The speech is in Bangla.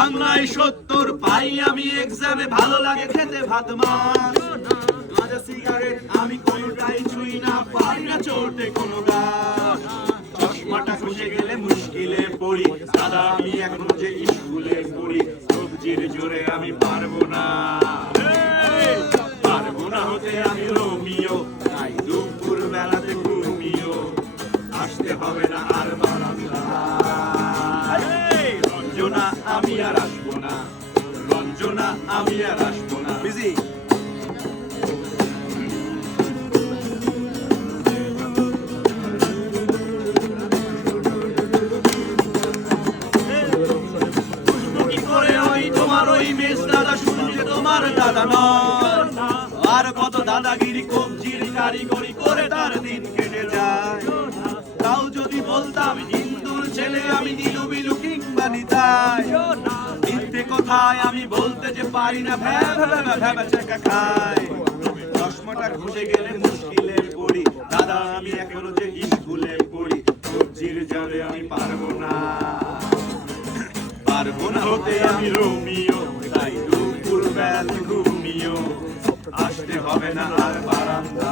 বাংলায় 70 পাই আমি এক্সামে, ভালো লাগে খেতে ভাত মাছ, গাঁজা সিগারেট আমি কোনোটাই ছুঁই না, পারি না চোটে কোনো গাছ। চশমাটা খসে গেলে মুশকিলে পড়ি, দাদা আমি এখন যে স্কুলে পড়ি, সবজির জোরে আমি পারবো না, পারবো না হতে আমি রোমিও, তাই দুপুর বেলাতে ঘুমিও, আসতে হবে না আর বারান্দায়। রঞ্জনা আমি আর আসবো না, রঞ্জনা আমি আর আসবো না। বিজি তোমার দাদা নয়, আর কত দাদাগিরি কবজির কারিগরি করে তার দিন কেটে যায়। তাও যদি বলতাম হিন্দুর ছেলে আমি, নীলু বিলু কিংবা নিতাই, মিথ্যে কথায় আমি বলতে যে পারি না, ভ্যাবা চাকা খাই। চশমাটা খুঁজে গেলে মুশকিলে পড়ি, দাদা আমি এখনো যে স্কুলে পড়ি, কবজির জালে আমি পারবো না, পারবো না হতে আমি রোমিও, তাই দুপুর বেলা ঘুমিও, আসতে হবে না আর বারান্দা।